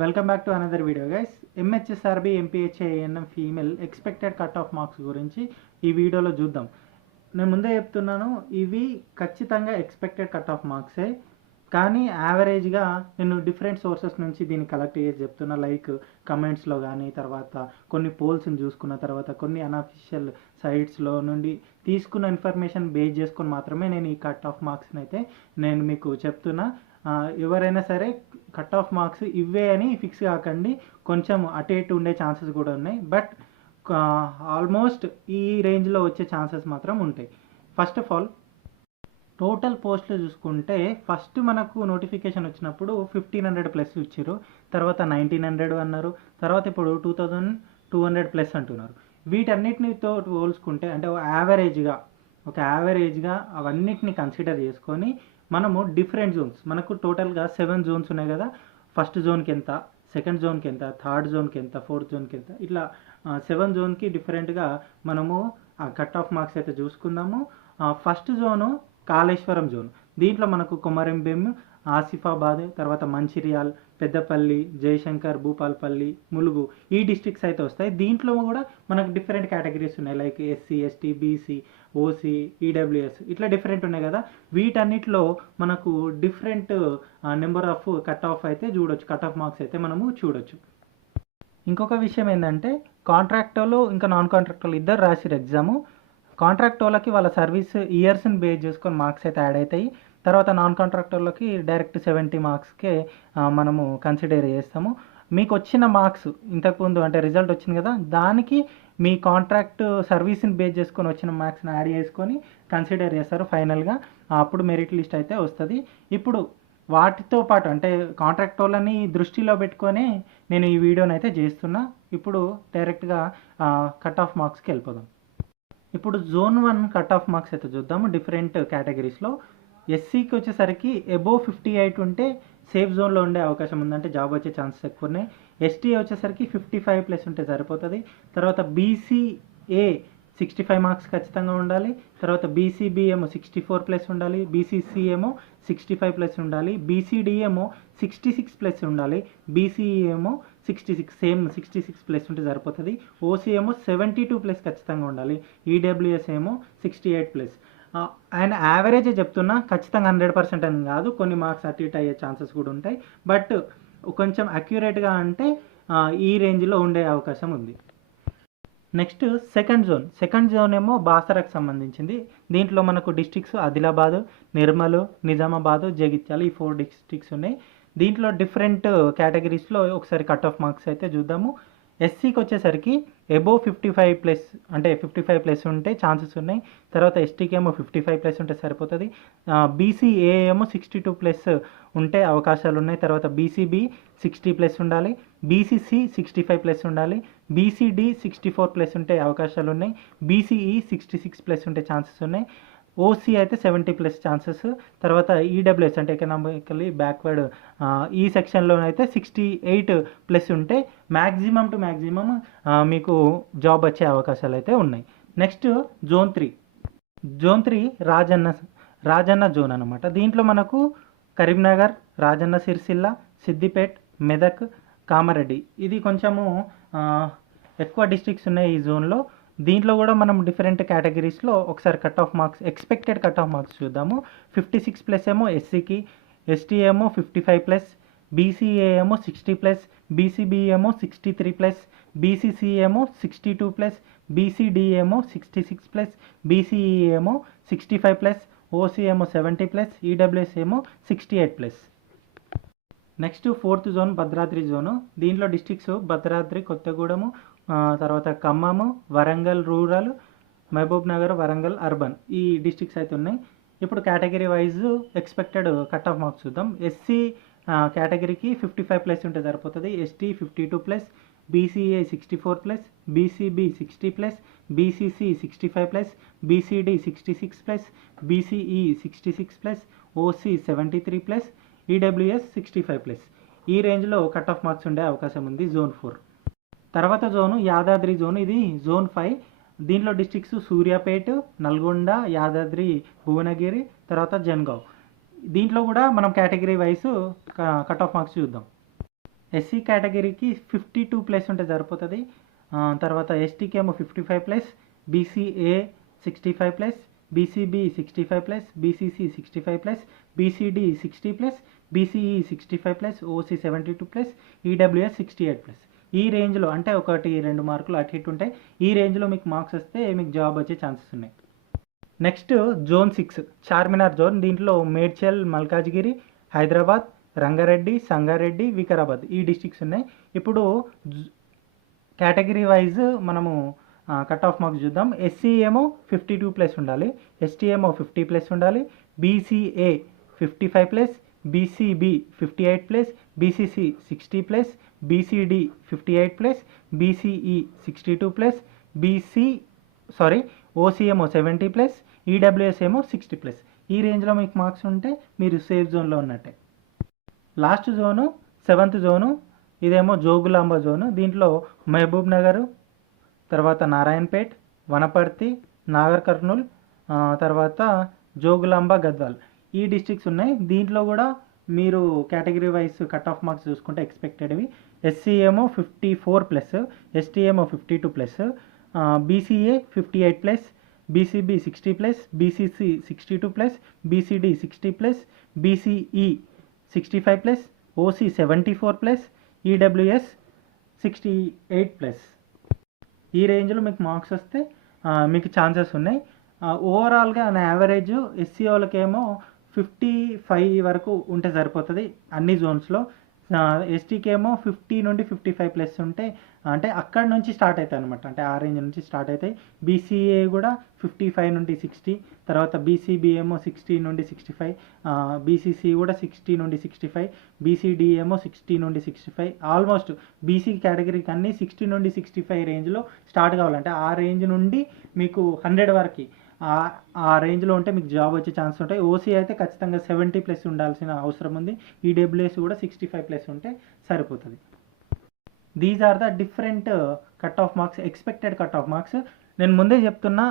Welcome back to another video guys. MHSRB MPHANM female expected cut off marks గురించి ఈ వీడియోలో చూద్దాం. నేను ముందే చెప్తున్నాను, ఇవి ఖచ్చితంగా ఎక్స్పెక్టెడ్ కట్ ఆఫ్ మార్క్సే, కానీ యావరేజ్గా నేను డిఫరెంట్ సోర్సెస్ నుంచి దీన్ని కలెక్ట్ చేసి చెప్తున్నా. లైక్ కమెంట్స్లో కానీ, తర్వాత కొన్ని పోల్స్ని చూసుకున్న తర్వాత కొన్ని అన్అఫిషియల్ సైట్స్లో నుండి తీసుకున్న ఇన్ఫర్మేషన్ బేస్ చేసుకొని మాత్రమే నేను ఈ కట్ ఆఫ్ మార్క్స్ని అయితే నేను మీకు చెప్తున్నా. ఎవరైనా సరే కట్ ఆఫ్ మార్క్స్ ఇవే అని ఫిక్స్ కాకండి, కొంచెం అటు ఇటు ఉండే ఛాన్సెస్ కూడా ఉన్నాయి. బట్ ఆల్మోస్ట్ ఈ రేంజ్లో వచ్చే ఛాన్సెస్ మాత్రం ఉంటాయి. ఫస్ట్ ఆఫ్ ఆల్ టోటల్ పోస్టులు చూసుకుంటే ఫస్ట్ మనకు నోటిఫికేషన్ వచ్చినప్పుడు 1500 ప్లస్ ఇచ్చారు, తర్వాత 1900 అన్నారు, తర్వాత ఇప్పుడు 2200 ప్లస్ అంటున్నారు. వీటన్నిటితో పోల్చుకుంటే అంటే ఒక యావరేజ్గా అవన్నిటిని కన్సిడర్ చేసుకొని మనము డిఫరెంట్ జోన్స్, మనకు టోటల్గా 7 జోన్స్ ఉన్నాయి కదా. ఫస్ట్ జోన్కి ఎంత, సెకండ్ జోన్కి ఎంత, థర్డ్ జోన్కి ఎంత, ఫోర్త్ జోన్కి ఎంత, ఇట్లా 7 జోన్కి డిఫరెంట్గా మనము కట్ ఆఫ్ మార్క్స్ అయితే చూసుకుందాము. First zone Kaleshwaram zone. దీంట్లో మనకు కొమరంభీం, ఆసిఫాబాద్, తర్వాత మంచిర్యాల్, పెద్దపల్లి, జయశంకర్, భూపాల్పల్లి, ములుగు, ఈ డిస్ట్రిక్ట్స్ అయితే వస్తాయి. దీంట్లో కూడా మనకు డిఫరెంట్ కేటగిరీస్ ఉన్నాయి. Like SC, ST, BC, OC, EWS, ఇట్లా డిఫరెంట్ ఉన్నాయి కదా. వీటన్నిటిలో మనకు different number of cut off అయితే చూడొచ్చు, కట్ ఆఫ్ మార్క్స్ అయితే మనము చూడొచ్చు. ఇంకొక విషయం ఏంటంటే, కాంట్రాక్ట్ వాళ్ళు ఇంకా నాన్ కాంట్రాక్ట్ వాళ్ళు ఇద్దరు రాసిరు ఎగ్జాము. కాంట్రాక్ట్ వాళ్ళకి వాళ్ళ సర్వీస్ ఇయర్స్ని బేస్ చేసుకొని మార్క్స్ అయితే యాడ్ అవుతాయి. తర్వాత నాన్ కాంట్రాక్ట్ వాళ్ళకి డైరెక్ట్ 70 మార్క్స్కే మనము కన్సిడర్ చేస్తాము. మీకు వచ్చిన మార్క్స్ ఇంతకుముందు అంటే రిజల్ట్ వచ్చింది కదా, దానికి మీ కాంట్రాక్ట్ సర్వీస్ని బేస్ చేసుకొని వచ్చిన మార్క్స్ని యాడ్ చేసుకొని కన్సిడర్ చేస్తారు ఫైనల్గా. అప్పుడు మెరిట్ లిస్ట్ అయితే వస్తుంది. ఇప్పుడు వాటితో పాటు అంటే కాంట్రాక్ట్ వాళ్ళని దృష్టిలో పెట్టుకొని నేను ఈ వీడియోని అయితే చేస్తున్నా. ఇప్పుడు డైరెక్ట్గా కట్ ఆఫ్ మార్క్స్కి వెళ్ళిపోదాం. ఇప్పుడు జోన్ 1 కట్ ఆఫ్ మార్క్స్ అయితే చూద్దాము. డిఫరెంట్ కేటగిరీస్లో ఎస్సీకి వచ్చేసరికి అబోవ్ 58 ఉంటే సేఫ్ జోన్లో ఉండే అవకాశం ఉందంటే జాబ్ వచ్చే ఛాన్సెస్ ఎక్కువ ఉన్నాయి. ఎస్టీ వచ్చేసరికి 55 ప్లస్ ఉంటే సరిపోతుంది. తర్వాత బీసీఏ 65 మార్క్స్ ఖచ్చితంగా ఉండాలి. తర్వాత బీసీబీ ఏమో 64 ప్లస్ ఉండాలి. బీసీసీ ఏమో 65 ప్లస్ ఉండాలి. బీసీడీ ఏమో 66 ప్లస్ ఉండాలి. బీసీఈ ఏమో 66, సేమ్ 66 ప్లస్ ఉంటే సరిపోతుంది. ఓసీ ఏమో 72 ప్లస్ ఖచ్చితంగా ఉండాలి. ఈడబ్ల్యూఎస్ ఏమో 68 ప్లస్. అండ్ యావరేజే చెప్తున్నా, ఖచ్చితంగా 100% అని కాదు, కొన్ని మార్క్స్ అటు ఇటు అయ్యే ఛాన్సెస్ కూడా ఉంటాయి. బట్ కొంచెం అక్యురేట్గా అంటే ఈ రేంజ్లో ఉండే అవకాశం ఉంది. నెక్స్ట్ సెకండ్ జోన్ ఏమో బాసరకు సంబంధించింది. దీంట్లో మనకు డిస్ట్రిక్ట్స్ ఆదిలాబాద్, నిర్మల్, నిజామాబాద్, జగిత్యాల, ఈ 4 డిస్ట్రిక్ట్స్ ఉన్నాయి. దీంట్లో డిఫరెంట్ కేటగిరీస్లో ఒకసారి కట్ ఆఫ్ మార్క్స్ అయితే చూద్దాము. ఎస్సీకి వచ్చేసరికి అబోవ్ 55 ప్లస్ అంటే 55 ప్లస్ ఉంటే ఛాన్సెస్ ఉన్నాయి. తర్వాత ఎస్టీకి ఏమో 55 ప్లస్ ఉంటే సరిపోతుంది. బీసీఏ ఏమో 62 ప్లస్ ఉంటే అవకాశాలు ఉన్నాయి. తర్వాత బీసీబీ 60 ప్లస్ ఉండాలి. బీసీసీ 65 ప్లస్ ఉండాలి. బీసీడీ 64 ప్లస్ ఉంటే అవకాశాలు ఉన్నాయి. బీసీఈ 66 ప్లస్ ఉంటే ఛాన్సెస్ ఉన్నాయి. ఓసీ అయితే 70 ప్లస్ ఛాన్సెస్. తర్వాత ఈడబ్ల్యూఎస్ అంటే ఎకనామికలీ బ్యాక్వర్డ్, ఈ సెక్షన్లోనైతే 68 ప్లస్ ఉంటే మ్యాక్సిమం టు మ్యాక్సిమం మీకు జాబ్ వచ్చే అవకాశాలు అయితే ఉన్నాయి. నెక్స్ట్ జోన్ 3 రాజన్న జోన్ అనమాట. దీంట్లో మనకు కరీంనగర్, రాజన్న సిరిసిల్ల, సిద్దిపేట్, మెదక్, కామారెడ్డి, ఇది కొంచెము ఎక్కువ డిస్ట్రిక్ట్స్ ఉన్నాయి ఈ జోన్లో. దీంట్లో కూడా మనం డిఫరెంట్ కేటగిరీస్లో ఒకసారి cut off marks, expected cut off marks చూద్దాము. 56 ప్లస్ ఏమో ఎస్సీకి, ఎస్టీ ఏమో 55 ప్లస్, బీసీఏ ఏమో 60 ప్లస్, బీసీబీ ఏమో 63 ప్లస్, బీసీసీ ఏమో 62 ప్లస్, బీసీడీ ఏమో 66 ప్లస్, బీసీఈ ఏమో 65 ప్లస్, ఓసీ ఏమో 70 ప్లస్, ఈడబ్ల్యూఎస్ ఏమో 68 plus. Next 4th zone Bhadradri zone. దీంట్లో డిస్ట్రిక్ట్స్ భద్రాద్రి, కొత్తగూడెము, తర్వాత Khammam, Warangal rural, Mahabubnagar, Warangal urban, ఈ డిస్ట్రిక్ట్స్ అయితే ఉన్నాయి. ఇప్పుడు category wise expected cut off marks చూద్దాం. ఎస్సీ కేటగిరీకి 55 ప్లస్ ఉంటే సరిపోతుంది. ST 52 plus, BCA 64 plus, BCB 60 plus, BCC 65 plus, BCD 66 plus, BCE 66 plus, OC 73 plus, EWS 65 plus. ఈ రేంజ్లో కట్ ఆఫ్ మార్క్స్ ఉండే అవకాశం ఉంది జోన్ 4. తర్వాత జోను యాదాద్రి జోన్, ఇది జోన్ 5. దీంట్లో డిస్ట్రిక్ట్స్ సూర్యాపేట, నల్గొండ, యాదాద్రి, భువనగిరి, తర్వాత జన్గావ్. దీంట్లో కూడా మనం category wise cut off marks చూద్దాం. ఎస్సీ కేటగిరీకి 52+ ఉంటే సరిపోతుంది. తర్వాత ఎస్టీకి ఏమో 55+, BCA 65+, BCB 65+, BCC 65+, BCD 60+, BCE 65+, OC 72+, EWS 68+. ఈ రేంజ్లో అంటే 1-2 మార్కులు అటు ఇటు ఉంటాయి. ఈ రేంజ్లో మీకు మార్క్స్ వస్తే మీకు జాబ్ వచ్చే ఛాన్సెస్ ఉన్నాయి. Next zone 6 Charminar zone. దీంట్లో మేడ్చల్, మల్కాజ్గిరి, హైదరాబాద్, రంగారెడ్డి, సంగారెడ్డి, వికారాబాద్ ఈ డిస్ట్రిక్ట్స్ ఉన్నాయి. ఇప్పుడు కేటగిరీ వైజ్ మనము కట్ ఆఫ్ మార్క్స్ చూద్దాం. ఎస్సీ ఏమో 52+ ఉండాలి, ఎస్టీ ఏమో 50+ ఉండాలి, BCA 55+, BCB 58+, BCC 60+, BCD 58+, BCE 62+, OC ఏమో 70+, ఈడబ్ల్యూఎస్ ఏమో 60+. ఈ రేంజ్లో మీకు మార్క్స్ ఉంటే మీరు సేఫ్ జోన్లో ఉన్నట్టే. లాస్ట్ జోను 7th జోను, ఇదేమో జోగులాంబ జోను. దీంట్లో మహబూబ్ నగర్, తర్వాత నారాయణపేట్, వనపర్తి, నాగర్ కర్నూల్, తర్వాత జోగులాంబ, గద్వాల్ ఈ డిస్ట్రిక్ట్స్ ఉన్నాయి. దీంట్లో కూడా మీరు category wise cut off marks చూసుకుంటే ఎక్స్పెక్టెడ్వి ఎస్సీ ఏమో 54+, ఎస్టీ ఏమో 52+, BCA 58+, BCB 60+, BCC 62+, BCD 60+, BCE 65+, OC 74+, EWS 68+. ఈ రేంజ్లో మీకు మార్క్స్ వస్తే మీకు ఛాన్సెస్ ఉన్నాయి. ఓవరాల్గా నా యావరేజ్ ఎస్సీ వాళ్ళకేమో 55 వరకు ఉంటే సరిపోతుంది అన్ని జోన్స్లో. ఎస్టీకి ఏమో 50 నుండి 55+ ఉంటే అంటే అక్కడ నుంచి స్టార్ట్ అవుతాయి అనమాట, అంటే ఆ రేంజ్ నుంచి స్టార్ట్ అవుతాయి. బీసీఏ కూడా 55 నుండి 60, తర్వాత బీసీబీ ఏమో 60 నుండి 65, బీసీసీ కూడా 60 నుండి 65, బీసీడీ ఏమో 60 నుండి 65. ఆల్మోస్ట్ బీసీ కేటగిరీకి అన్నీ 60 నుండి 65 రేంజ్లో స్టార్ట్ కావాలంటే ఆ రేంజ్ నుండి మీకు 100 వరకు ఆ రేంజ్లో ఉంటే మీకు జాబ్ వచ్చే ఛాన్స్ ఉంటాయి. ఓసీ అయితే ఖచ్చితంగా 70+ ఉండాల్సిన అవసరం ఉంది. ఈడబ్ల్యూఎస్ కూడా 65+ ఉంటే సరిపోతుంది. These are the different cut off marks, expected cut off marks. నేను ముందే చెప్తున్నా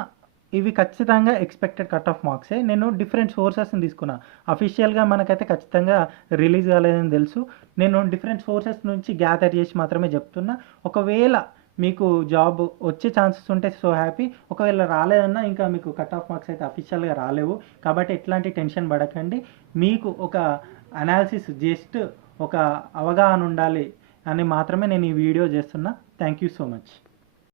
ఇవి ఖచ్చితంగా ఎక్స్పెక్టెడ్ కట్ ఆఫ్ మార్క్సే. నేను డిఫరెంట్ సోర్సెస్ని తీసుకున్నా. అఫీషియల్గా మనకైతే ఖచ్చితంగా రిలీజ్ కాలేదని తెలుసు. నేను డిఫరెంట్ సోర్సెస్ నుంచి గ్యాదర్ చేసి మాత్రమే చెప్తున్నా. ఒకవేళ మీకు జాబ్ వచ్చే ఛాన్సెస్ ఉంటే సో హ్యాపీ, ఒకవేళ రాలేదన్నా ఇంకా మీకు కట్ ఆఫ్ మార్క్స్ అయితే అఫీషియల్గా రాలేవు. కాబట్టి ఎట్లాంటి టెన్షన్ పడకండి. మీకు ఒక అనాలిసిస్, జస్ట్ ఒక అవగాహన ఉండాలి అని మాత్రమే నేను ఈ వీడియో చేస్తున్నా. Thank you so much.